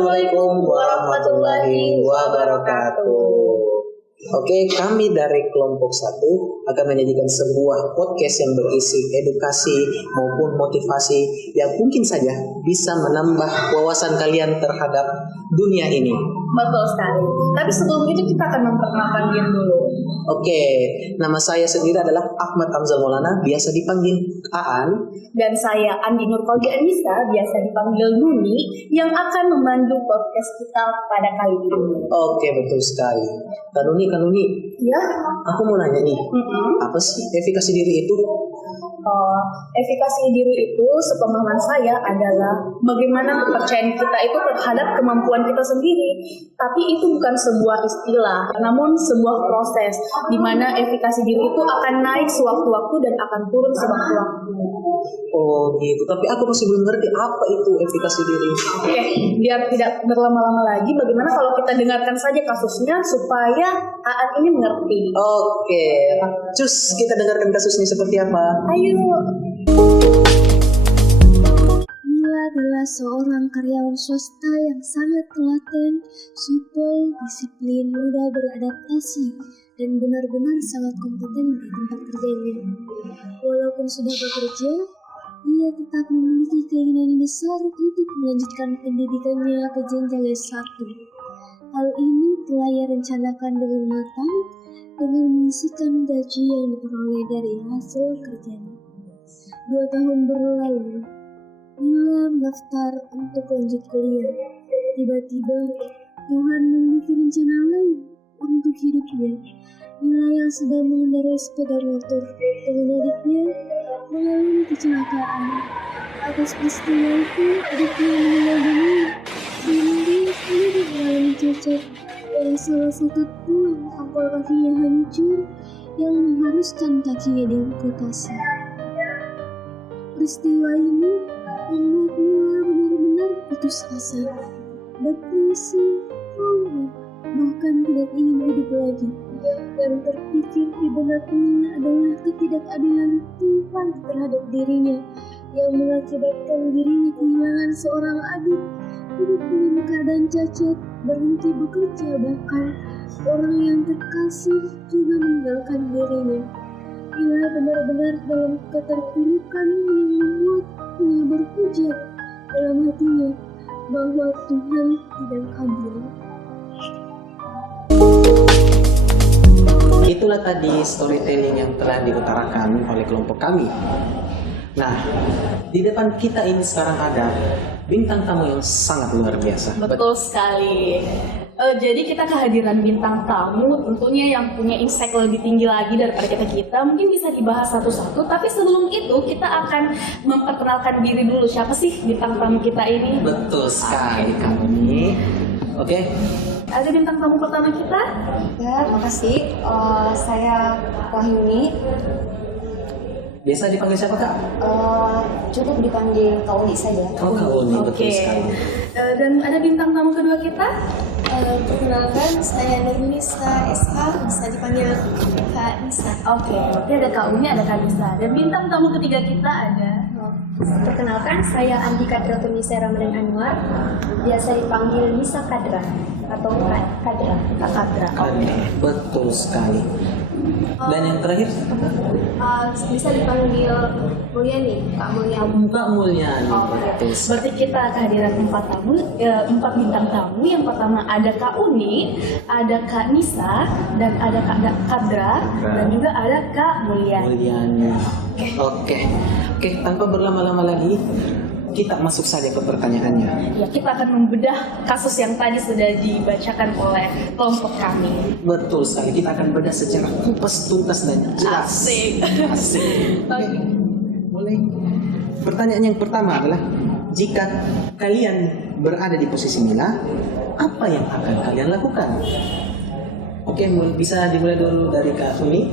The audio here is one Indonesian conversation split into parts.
Assalamualaikum warahmatullahi wabarakatuh. Oke, kami dari kelompok 1 akan menyajikan sebuah podcast yang berisi edukasi maupun motivasi yang mungkin saja bisa menambah wawasan kalian terhadap dunia ini. Betul sekali. Tapi sebelum itu kita akan memperkenalkan diri dulu. Oke, nama saya sendiri adalah Ahmad Amzal Maulana, biasa dipanggil Aan. Dan saya Andi Nurkoldi Anissa, biasa dipanggil Nuni, yang akan memandu podcast kita pada kali ini. Oke, betul sekali. Kanuni, Ya. aku mau nanya nih, apa sih efikasi diri itu? Efikasi diri itu sepemahaman saya adalah bagaimana kepercayaan kita itu terhadap kemampuan kita sendiri. Tapi itu bukan sebuah istilah, namun sebuah proses di mana efikasi diri itu akan naik sewaktu-waktu dan akan turun sewaktu-waktu. Oh gitu, tapi aku masih belum ngerti apa itu efikasi diri. Oke, biar tidak berlama-lama lagi, bagaimana kalau kita dengarkan saja kasusnya supaya Aan ini mengerti. Oke, cus kita dengarkan kasusnya seperti apa. Ayo. Mila adalah seorang karyawan swasta yang sangat telaten, supel, disiplin, mudah beradaptasi, dan benar-benar sangat kompeten di tempat kerjanya. Walaupun sudah bekerja, ia tetap memiliki keinginan besar untuk melanjutkan pendidikannya ke jenjang S1. Hal ini telah ia rencanakan dengan matang dengan mengisikan gaji yang diperoleh dari hasil kerjanya. 2 tahun berlalu, Mila mendaftar untuk lanjut kuliah. Tiba-tiba, Tuhan memiliki rencana lain untuk hidupnya. Mila yang sedang mengendarai sepeda motor dengan adiknya mengalami kecelakaan. Atas peristiwa itu, adiknya meninggal dunia. Sehingga ia mengalami cacat dan salah satu tulang ampul kakinya hancur yang mengharuskan kakinya diamputasi. Peristiwa ini membuat Mila benar-benar putus asa, depresi, trauma, bahkan tidak ingin hidup lagi. Yang terpikir di benak Mila adalah ketidakadilan Tuhan terhadap dirinya yang mengakibatkan dirinya kehilangan seorang adik, hidup dengan keadaan cacat, berhenti bekerja, bahkan orang yang terkasih juga meninggalkan dirinya. Mila benar-benar dalam keterpurukan yang membuatnya berhujat dalam hatinya bahwa Tuhan tidak adil. Itulah tadi storytelling yang telah diutarakan oleh kelompok kami. Nah, di depan kita ini sekarang ada bintang tamu yang sangat luar biasa. Betul sekali. Jadi kita kehadiran bintang tamu tentunya yang punya insight lebih tinggi lagi daripada kita. Mungkin bisa dibahas satu-satu, tapi sebelum itu kita akan memperkenalkan diri dulu. Siapa sih bintang tamu kita ini? Betul sekali kami. Oke. Ada bintang tamu pertama kita? Ya, makasih. Saya Wahyuni. Biasa dipanggil siapa, Kak? Cukup dipanggil Kak Uni saja. Oh, Kak Uni, betul Oke. sekali. Dan ada bintang tamu kedua kita? Perkenalkan, saya Nurnisa SH, bisa dipanggil Kak Nisa. Oke, berarti ada Kak Uni, ada Kak Nisa. Dan bintang tamu ketiga kita ada? Perkenalkan, saya Andi Kadra Tunisa Ramadan Anwar, biasa dipanggil Nisa Kadra atau Kadra. Kak Kadra. Oke, betul sekali. Dan yang terakhir, Bisa dipanggil Mulyani, Kak Mulyani. Kak Mulyani. Betul sekali. Berarti kita kehadiran 4 bintang tamu. Yang pertama ada Kak Uni, ada Kak Nisa, dan ada Kak Kadra, dan juga ada Kak Mulyani. Mulyani. Oke, tanpa berlama-lama lagi, kita masuk saja ke pertanyaannya. Ya, kita akan membedah kasus yang tadi sudah dibacakan oleh kelompok kami. Betul sekali, kita akan bedah secara kupas tuntas dan jelas. Asik. Oke, mulai. Pertanyaan yang pertama adalah, jika kalian berada di posisi Mila, apa yang akan kalian lakukan? Oke, bisa dimulai dulu dari Kak Uni.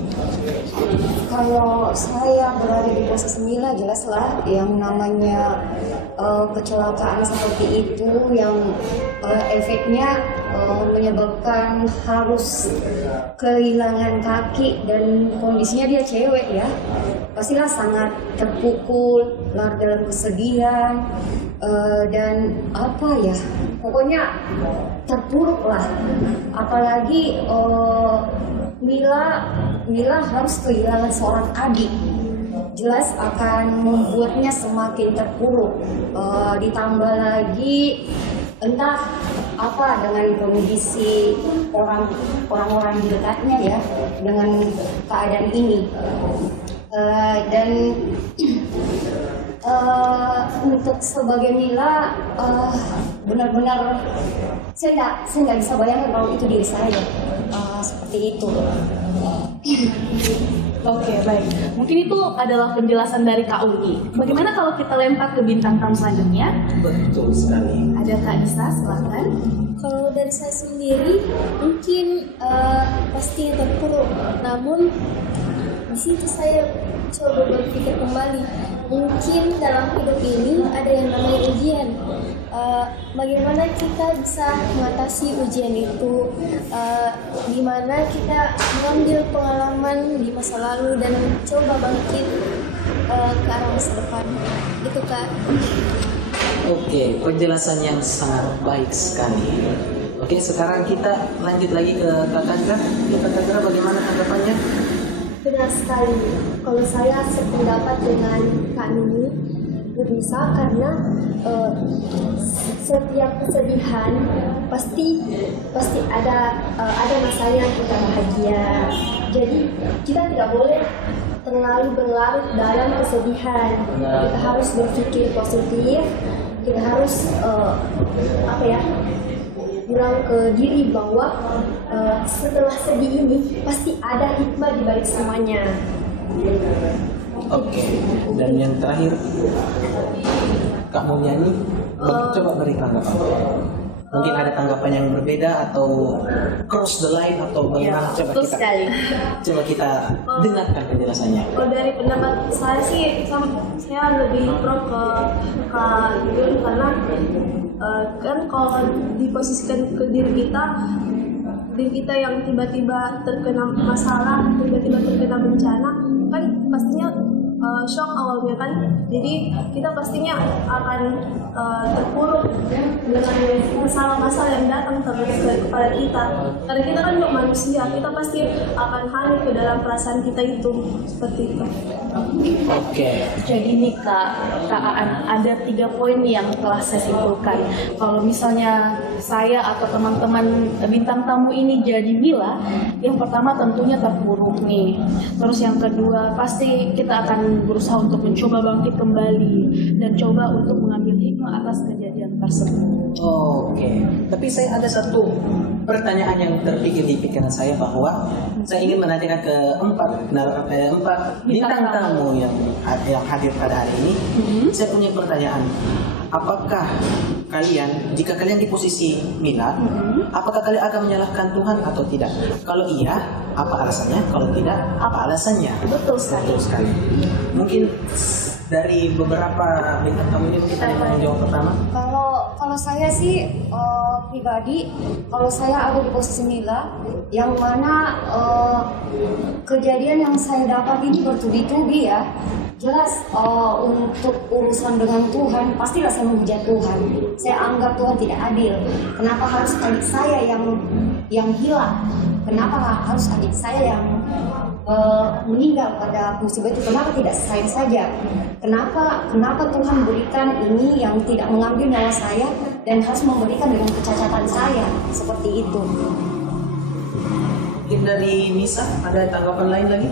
Kalau saya berada di posisi Mila, jelaslah yang namanya kecelakaan seperti itu yang efeknya menyebabkan harus kehilangan kaki, dan kondisinya dia cewek ya, pastilah sangat terpukul, larut dalam kesedihan, dan apa ya, pokoknya terpuruk lah. Apalagi Mila harus kehilangan seorang adik, jelas akan membuatnya semakin terpuruk. Ditambah lagi entah apa dengan kondisi orang-orang di dekatnya ya dengan keadaan ini, dan untuk sebagai Mila benar-benar saya nggak bisa bayangkan kalau itu diri saya seperti itu. Oke, baik. Mungkin itu adalah penjelasan dari Kak Uli. Bagaimana kalau kita lempar ke bintang tamu selanjutnya? Betul sekali. Ada Kak Isa, silakan. Kalau dari saya sendiri mungkin pasti terpuruk, namun di situ saya coba berpikir kembali, mungkin dalam hidup ini ada yang namanya ujian. Bagaimana kita bisa mengatasi ujian itu, gimana kita mengambil pengalaman di masa lalu dan coba bangkit ke arah masa depan. Itu Kak. Oke, penjelasan yang sangat baik sekali. Oke, sekarang kita lanjut lagi ke Kak Kadra. Kak Kadra, bagaimana tanggapannya? Benar sekali. Kalau saya sependapat dengan Kak Nini, bisa karena setiap kesedihan pasti ada masanya kita bahagia. Jadi kita tidak boleh terlalu berlarut dalam kesedihan. Kita harus berpikir positif. Kita harus bilang ke diri bahwa setelah sedih ini pasti ada hikmah di balik semuanya. Oke, dan yang terakhir Kak Mulyani, coba beri tanggapan. Mungkin ada tanggapan yang berbeda atau cross the line atau bagaimana? Coba kita dengarkan penjelasannya. Kalau dari pendapat saya sih, saya lebih pro ke Kak Yun, karena kan kalau diposisikan ke diri kita yang tiba-tiba terkena masalah, tiba-tiba terkena bencana, kan pastinya shock awalnya kan. Jadi kita pastinya akan terpuruk dengan masalah-masalah yang datang terus kepada kita. Karena kita kan manusia, kita pasti akan hanyut ke dalam perasaan kita itu, seperti itu. Oke. Jadi nih Kak Aan, ada 3 poin yang telah saya simpulkan. Kalau misalnya saya atau teman-teman bintang tamu ini jadi Mila, yang pertama tentunya terpuruk nih. Terus yang kedua, pasti kita akan berusaha untuk mencoba bangkit kembali dan coba untuk mengambil hikmah atas kejadian tersebut. Oke. Tapi saya ada satu pertanyaan yang terpikir di pikiran saya, bahwa saya ingin menanyakan ke empat bintang tamu yang hadir pada hari ini. Saya punya pertanyaan. Apakah kalian, jika kalian di posisi Mila, apakah kalian akan menyalahkan Tuhan atau tidak? Kalau iya, apa alasannya? Kalau tidak, apa alasannya? Betul sekali. Mungkin dari beberapa bintang tamu ini kita yang menjawab pertama. Kalau saya sih pribadi, kalau saya ada di posisi Mila, yang mana kejadian yang saya dapat ini bertubi-tubi ya. Jelas untuk urusan dengan Tuhan, pastilah saya menghujat Tuhan. Saya anggap Tuhan tidak adil. Kenapa harus adik saya yang hilang? Kenapa harus adik saya yang meninggal pada musibah itu? Kenapa tidak saya saja? Kenapa Tuhan berikan ini yang tidak mengambil nyawa saya dan harus memberikan dengan kecacatan saya? Seperti itu. Mungkin dari Nisa ada tanggapan lain lagi?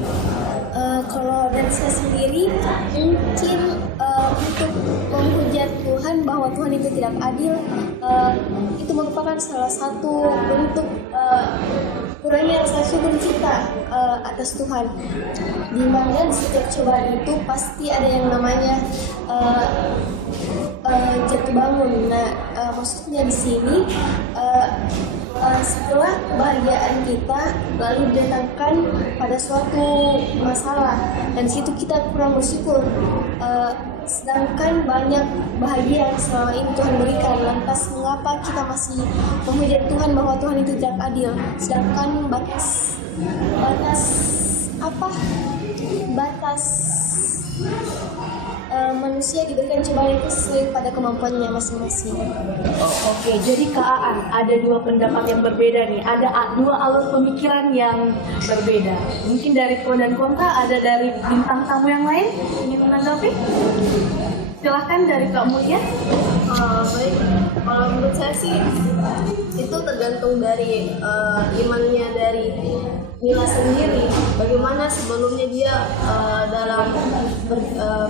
Kalau dari saya sendiri, mungkin untuk menghujat Tuhan bahwa Tuhan itu tidak adil, itu merupakan salah satu bentuk kurangnya rasa syukur kita atas Tuhan. Di mana di setiap cobaan itu pasti ada yang namanya jatuh bangun. Nah, maksudnya di sini Setelah kebahagiaan kita lalu didatangkan pada suatu masalah dan situ kita kurang bersyukur. Sedangkan banyak bahagia yang selama ini Tuhan berikan, lantas mengapa kita masih menghujat Tuhan bahwa Tuhan itu tidak adil? Sedangkan batas manusia diberikan cobaan itu sesuai pada kemampuannya masing-masing. Oke, jadi Kak Aan, ada dua pendapat yang berbeda nih. Ada dua alur pemikiran yang berbeda. Mungkin dari pro dan kontra, ada dari bintang tamu yang lain ingin menanggapi? Silahkan dari Kak Mulia. Baik, kalau menurut saya sih itu tergantung dari imannya dari Mila sendiri. Bagaimana sebelumnya dia dalam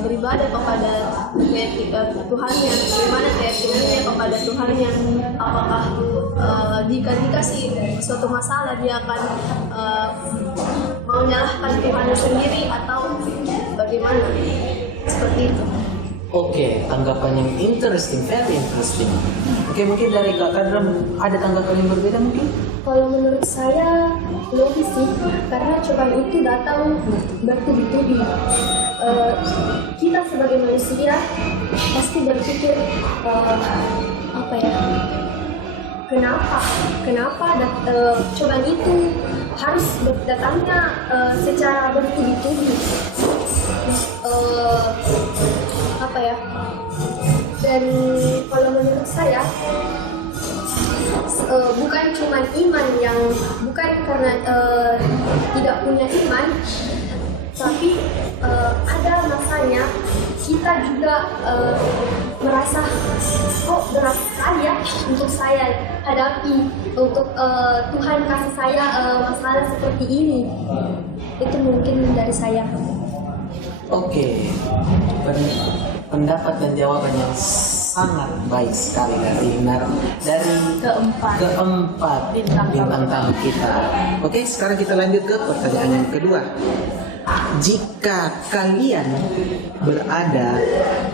beribadah kepada Tuhannya, bagaimana keyakinannya kepada Tuhannya. Apakah jika dikasih suatu masalah dia akan menyalahkan Tuhannya sendiri atau bagaimana? Seperti itu. Oke, tanggapan yang interesting, very interesting. Oke, mungkin dari Kak Kadra ada tanggapan yang berbeda mungkin? Kalau menurut saya logis sih, karena cobaan itu datang bertubi-tubi. Kita sebagai manusia pasti berpikir kenapa cobaan itu harus datangnya secara bertubi-tubi. Dan kalau menurut saya bukan cuma iman yang bukan karena tidak punya iman, tapi ada masanya kita juga merasa kok berat saya untuk saya hadapi, untuk Tuhan kasih saya masalah seperti ini. Itu mungkin dari saya. Oke, pendapat dan jawaban yang sangat baik sekali dari keempat bintang tamu kita. Oke, sekarang kita lanjut ke pertanyaan yang kedua. Jika kalian berada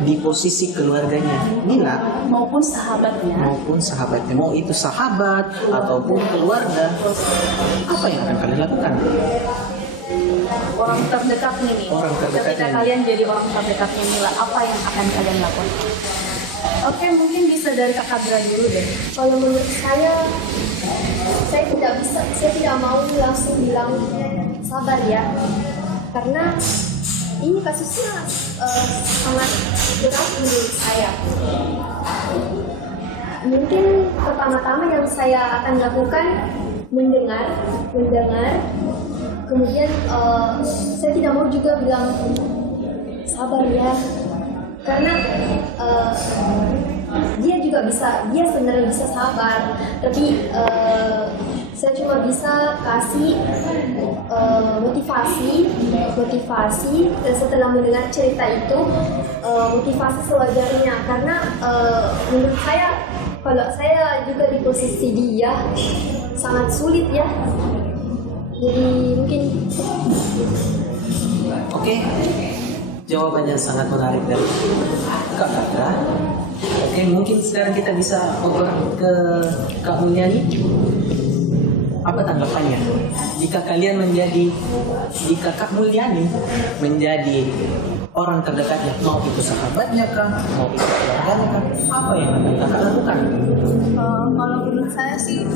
di posisi keluarganya Mila Maupun sahabatnya, mau itu sahabat ataupun keluarga, apa yang akan kalian lakukan? orang terdekatnya nih. Orang terdekatnya Ketika nih. kalian jadi orang terdekatnya Mila, apa yang akan kalian lakukan? Oke, mungkin bisa dari Kak Kadra dulu deh. Kalau menurut saya tidak mau langsung bilang sabar ya, karena ini kasusnya sangat berat menurut saya. Mungkin pertama-tama yang saya akan lakukan mendengar, kemudian saya tidak mau juga bilang sabar ya, karena dia sebenarnya bisa sabar, tapi saya cuma bisa kasih motivasi setelah mendengar cerita itu, motivasi sewajarnya, karena menurut saya kalau saya juga di posisi dia sangat sulit ya, jadi mungkin. Oke, jawabannya sangat menarik dari Kak Kadra. Oke, mungkin sekarang kita bisa ngobrol ke Kak Mulyani. Apa tanggapannya? Jika Kak Mulyani menjadi orang terdekatnya, mau itu sahabatnya kah, mau itu keluarganya kah, apa yang akan kakak lakukan? Kalau menurut saya sih,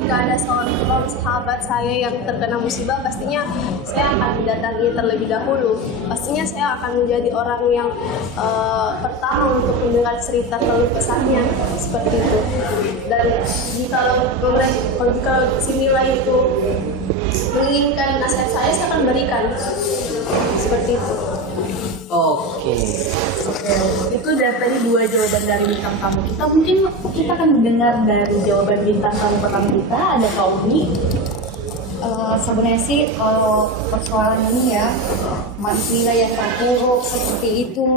jika ada seorang sahabat saya yang terkena musibah, pastinya saya akan mendatangi terlebih dahulu. Pastinya saya akan menjadi orang yang pertama untuk mendengar cerita keluh kesahnya, seperti itu. Dan kalau si Mila itu menginginkan nasihat saya akan berikan, seperti itu. Oke. Itu dari tadi dua jawaban dari bintang tamu kita. Mungkin kita akan mendengar dari jawaban bintang tamu pertama kita, ada Kak Uni. Sebenarnya sih kalau persoalan ini ya, Mila yang terpuruk seperti itu,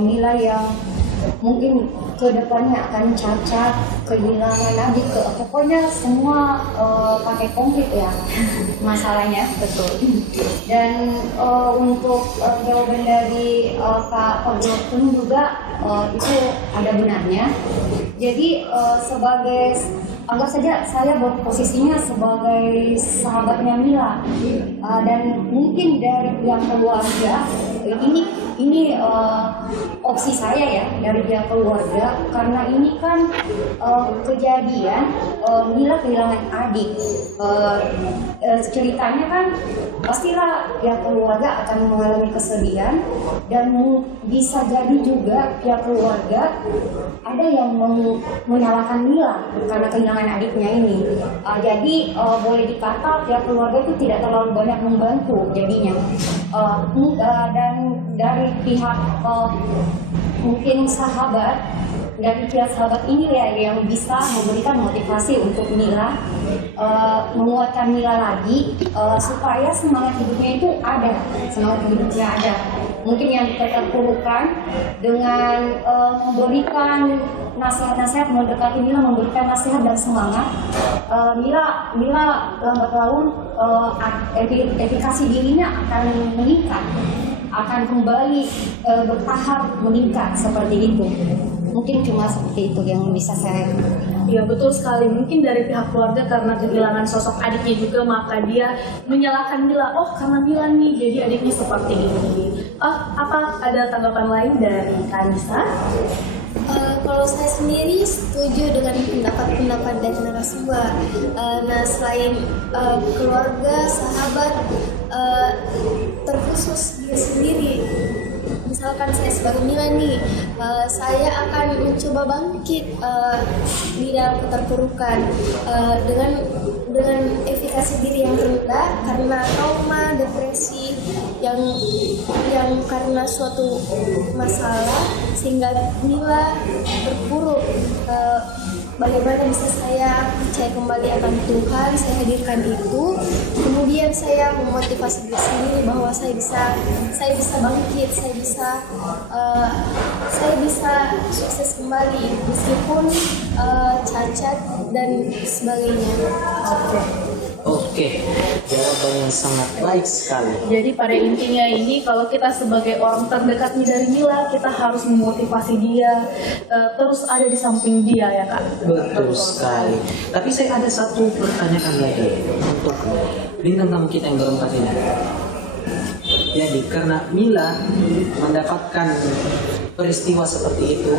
Mila yang mungkin kedepannya akan cacat, kehilangan adik, pokoknya semua pakai komplit ya masalahnya. Betul. Dan untuk jawaban dari Kak Pagotun juga itu ada benarnya. Jadi sebagai anggap saja saya posisinya sebagai sahabatnya Mila, dan mungkin dari pihak keluarga ini opsi saya ya dari pihak keluarga, karena ini kan kejadian Mila kehilangan adik. Ceritanya kan pastilah pihak keluarga akan mengalami kesedihan, dan bisa jadi juga pihak keluarga ada yang menyalahkan Mila karena kehilangan adiknya ini. Jadi boleh dikata pihak keluarga itu tidak terlalu banyak membantu jadinya. Dan dari pihak mungkin dari pihak sahabat ini ya yang bisa memberikan motivasi untuk Mila, menguatkan Mila lagi, supaya semangat hidupnya itu ada. Mungkin yang terpurukkan dengan memberikan nasihat-nasihat, mendekati Mila, memberikan nasihat dan semangat. Mila lambat laun efikasi dirinya akan meningkat, akan kembali bertahap meningkat seperti itu. Mungkin cuma seperti itu yang bisa saya. Ya betul sekali, mungkin dari pihak keluarga karena kehilangan sosok adiknya juga, maka dia menyalahkan Mila, oh karena Mila nih jadi adiknya seperti ini. Apa ada tanggapan lain dari Kanisa? Kalau saya sendiri setuju dengan pendapat dari narasumber. Nah, selain keluarga, sahabat, terkhusus dia sendiri. Misalkan saya sebagai Mila nih, saya akan mencoba bangkit di dalam keterpurukan dengan efikasi diri yang rendah karena trauma, depresi yang karena suatu masalah sehingga Mila terpuruk. Bagaimana bisa saya percaya kembali akan Tuhan, saya hadirkan itu, kemudian saya memotivasi diri sendiri bahwa saya bisa bangkit, saya bisa sukses kembali meskipun cacat dan sebagainya. Oke, jawaban yang sangat baik sekali. Jadi pada intinya ini kalau kita sebagai orang terdekatnya dari Mila, kita harus memotivasi dia, terus ada di samping dia ya Kak. Betul sekali. Tapi saya ada satu pertanyaan lagi untuk bintang tamu kita yang berempat ini. Jadi karena Mila mendapatkan peristiwa seperti itu,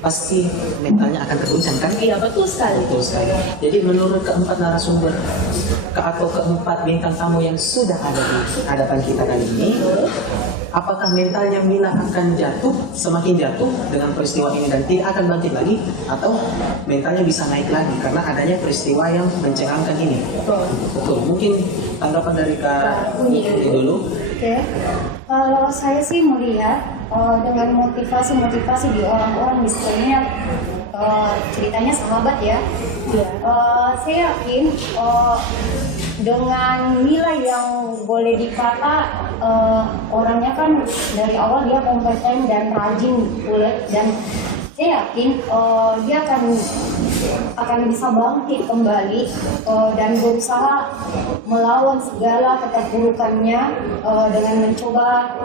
pasti mentalnya akan terguncang kan? Iya betul sekali. Betul sekali. Jadi menurut keempat narasumber atau keempat bintang tamu yang sudah ada di hadapan kita kali ini, apakah mentalnya Mila akan semakin jatuh dengan peristiwa ini dan tidak akan bangkit lagi, atau mentalnya bisa naik lagi karena adanya peristiwa yang mencengangkan ini? Betul. Mungkin tanggapan dari Kak Uni dulu. Oke, kalau saya sih melihat dengan motivasi di orang-orang, misalnya ceritanya sahabat ya. Saya yakin dengan Mila yang boleh dikata orangnya kan dari awal dia kompeten dan rajin ulet, dan saya yakin dia akan bisa bangkit kembali dan berusaha melawan segala keterpurukannya dengan mencoba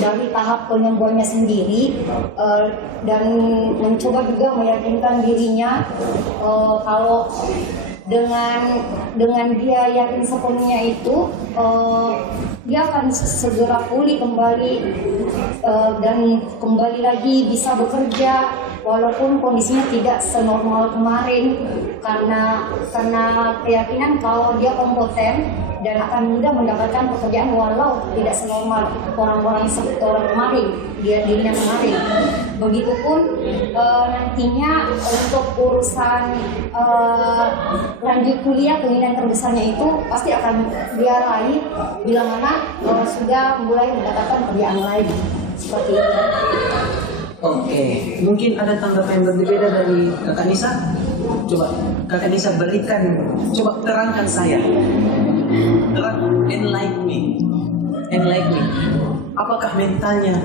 dari tahap penyembuhannya sendiri, dan mencoba juga meyakinkan dirinya kalau dengan dia yakin sepenuhnya itu dia akan segera pulih kembali dan kembali lagi bisa bekerja walaupun kondisinya tidak senormal kemarin, karena keyakinan kalau dia kompeten dan akan mudah mendapatkan pekerjaan walau tidak senormal orang-orang kemarin, dirinya kemarin. Begitupun nantinya untuk urusan lanjut kuliah, keinginan terbesarnya itu pasti akan dia raih bila mana sudah mulai mendapatkan pekerjaan lain seperti itu. Oke, mungkin ada tanggapan yang berbeda dari Kakak Nisa. Coba Kakak Nisa coba terangkan saya. Enlighten me. Apakah mentalnya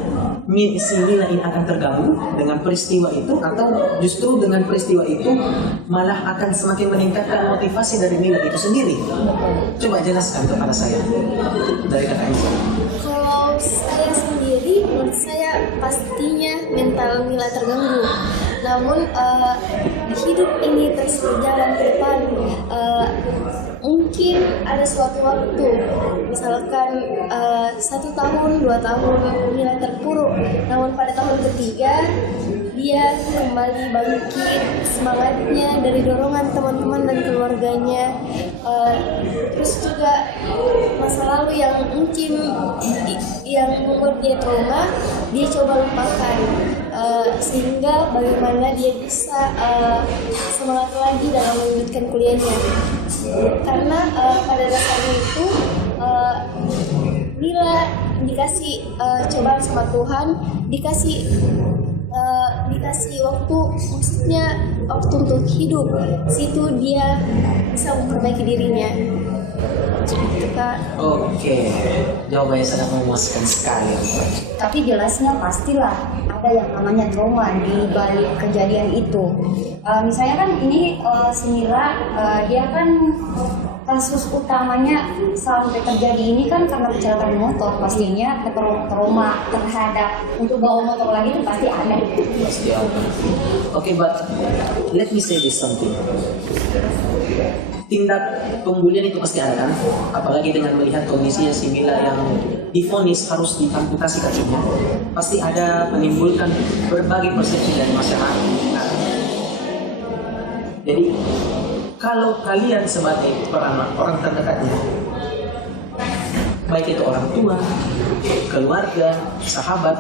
si Mila ini akan terganggu dengan peristiwa itu, atau justru dengan peristiwa itu malah akan semakin meningkatkan motivasi dari Mila itu sendiri? Coba jelaskan kepada saya dari Kakak Nisa. Kalau saya sendiri, menurut saya pastinya mental Mila terganggu. Namun hidup ini terus berjalan ke depan. Mungkin ada suatu waktu, misalkan 1 tahun, 2 tahun Mila terpuruk, namun pada tahun ketiga dia kembali bangkit semangatnya dari dorongan teman-teman dan keluarganya. Terus juga masa lalu yang mungkin yang membuat dia trauma, dia coba lupakan, sehingga bagaimana dia bisa semangat lagi dalam melanjutkan kuliahnya. Karena pada dasarnya itu Mila dikasih cobaan sama Tuhan, dikasih waktu, maksudnya waktu untuk hidup. Situ dia bisa memperbaiki dirinya. Gitu, Kak. Oke, jawabannya sangat memuaskan sekali. Tapi jelasnya pastilah ada yang namanya trauma di balik kejadian itu. Misalnya kan ini si Mila, dia kan kasus utamanya sampai terjadi ini kan karena kecelakaan motor. Pastinya trauma terhadap untuk bawa motor lagi itu pasti ada. Pasti ada. Oke, but let me say this something. Tindak pembulian itu pasti ada kan? Apalagi dengan melihat kondisinya si Mila yang divonis harus diamputasi kakinya, pasti ada menimbulkan berbagai persepsi dari masyarakat. Jadi kalau kalian sebagai orang terdekatnya, baik itu orang tua, keluarga, sahabat,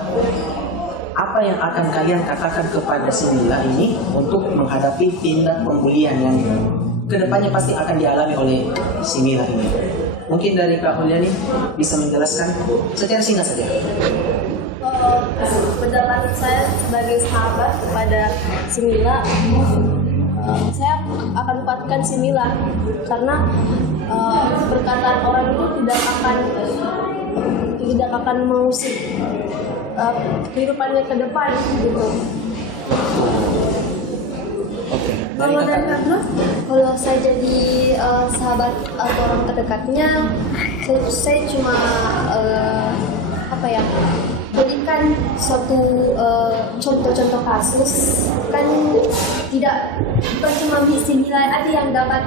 apa yang akan kalian katakan kepada si Mila ini untuk menghadapi tindak pembulian yang kedepannya pasti akan dialami oleh si Mila ini? Mungkin dari Kak Huliani bisa menjelaskan secara singkat saja. Pendapat saya sebagai sahabat kepada si Mila, saya akan lupakan si Mila karena perkataan orang itu tidak akan mengusik kehidupannya ke depan gitu. Oke. Kalau dari Abdul, kalau saya jadi sahabat atau orang terdekatnya, saya cuma berikan suatu contoh-contoh kasus. Kan bukan cuma si Mila aja yang dapat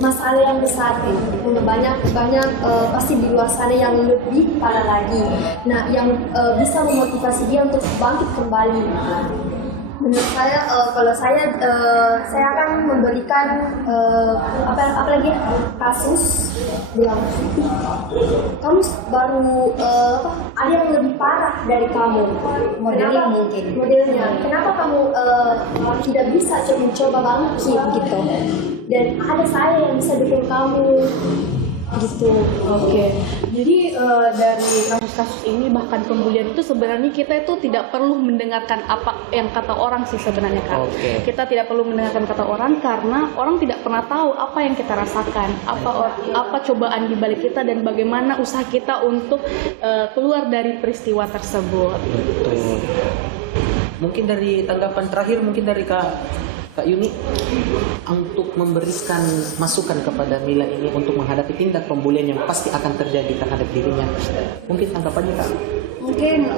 masalah yang besar. Banyak pasti di luar sana yang lebih parah lagi. Nah, yang bisa memotivasi dia untuk bangkit kembali. Menurut saya, kalau saya akan memberikan apalagi kasus yang kamu baru ada yang lebih parah dari kamu, modelnya. Kenapa kamu tidak bisa mencoba bangkit gitu? Dan ada saya yang bisa dukung kamu. Gitu. Oke. Jadi dari kasus-kasus ini, bahkan pembulian itu sebenarnya kita itu tidak perlu mendengarkan apa yang kata orang sih sebenarnya, Kak. Oke. Kita tidak perlu mendengarkan kata orang karena orang tidak pernah tahu apa yang kita rasakan, apa cobaan di balik kita dan bagaimana usaha kita untuk keluar dari peristiwa tersebut. Betul. Mungkin dari tanggapan terakhir, mungkin dari Kak Yuni, untuk memberikan masukan kepada Mila ini untuk menghadapi tindak pembulian yang pasti akan terjadi terhadap dirinya. Mungkin tanggapannya, Kak? Mungkin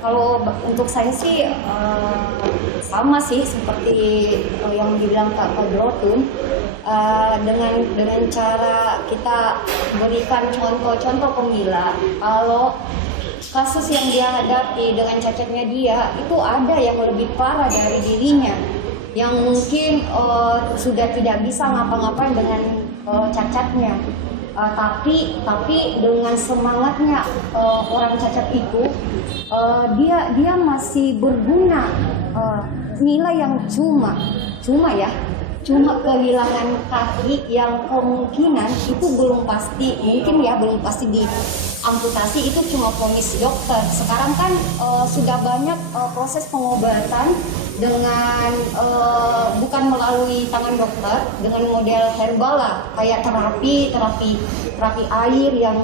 kalau untuk saya sih sama sih seperti yang dibilang Kak Padrotun, dengan cara kita berikan contoh-contoh ke Mila. Kalau kasus yang dia hadapi dengan cacatnya dia itu ada yang lebih parah dari dirinya, yang mungkin sudah tidak bisa ngapa-ngapain dengan cacatnya, tapi dengan semangatnya orang cacat itu, dia masih berguna. Mila yang cuma kehilangan kaki yang kemungkinan itu belum pasti, belum pasti diamputasi, itu cuma vonis dokter. Sekarang kan sudah banyak proses pengobatan dengan bukan melalui tangan dokter, dengan model herbal lah, kayak terapi air yang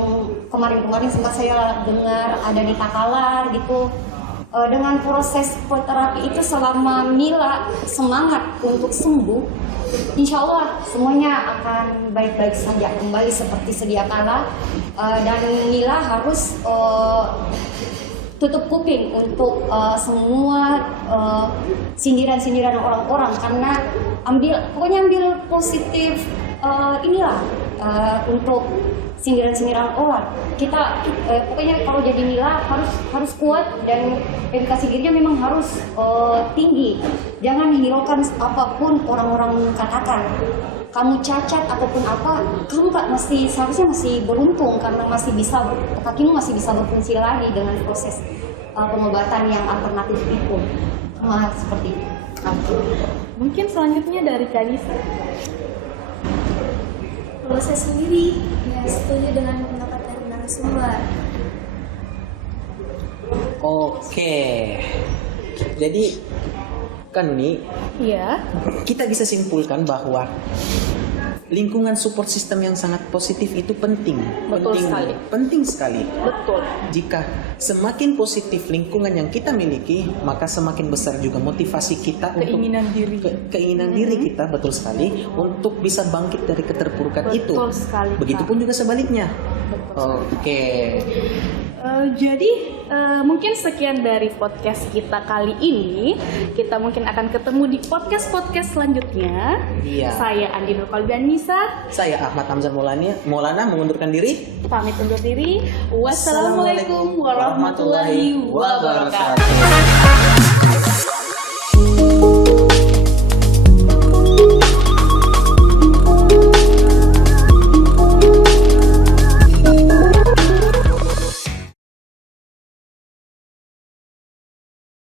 kemarin sempat saya dengar ada di Takalar gitu. Dengan proses terapi itu selama Mila semangat untuk sembuh, insya Allah semuanya akan baik-baik saja kembali seperti sedia kala. Dan Mila harus tutup kuping untuk semua sindiran-sindiran orang-orang, karena pokoknya ambil positif inilah untuk sindiran-sindiran orang. Kita pokoknya kalau jadi Mila harus kuat, dan edukasi dirinya memang harus tinggi. Jangan hiraukan apapun orang-orang katakan. Kamu cacat ataupun apa, kamu seharusnya masih beruntung karena kakimu masih bisa berfungsi lagi dengan proses pengobatan yang alternatif itu. Seperti itu. Mungkin selanjutnya dari Kanisa. Kalau saya sendiri ya setuju dengan pendapat dari narasumber. Oke. Jadi kan nih Iya. kita bisa simpulkan bahwa lingkungan support system yang sangat positif itu penting. Penting sekali. Betul. Jika semakin positif lingkungan yang kita miliki, maka semakin besar juga motivasi kita Keinginan diri. keinginan diri kita, betul sekali, untuk bisa bangkit dari keterpurukan itu. Betul sekali, Kak. Begitupun juga sebaliknya. Oke. Jadi mungkin sekian dari podcast kita kali ini. Kita mungkin akan ketemu di podcast selanjutnya. Iya. Saya Andi Nurkalbianisa. Saya Ahmad Hamzah Maulana mengundurkan diri. Pamit undur diri. Wassalamualaikum warahmatullahi wabarakatuh.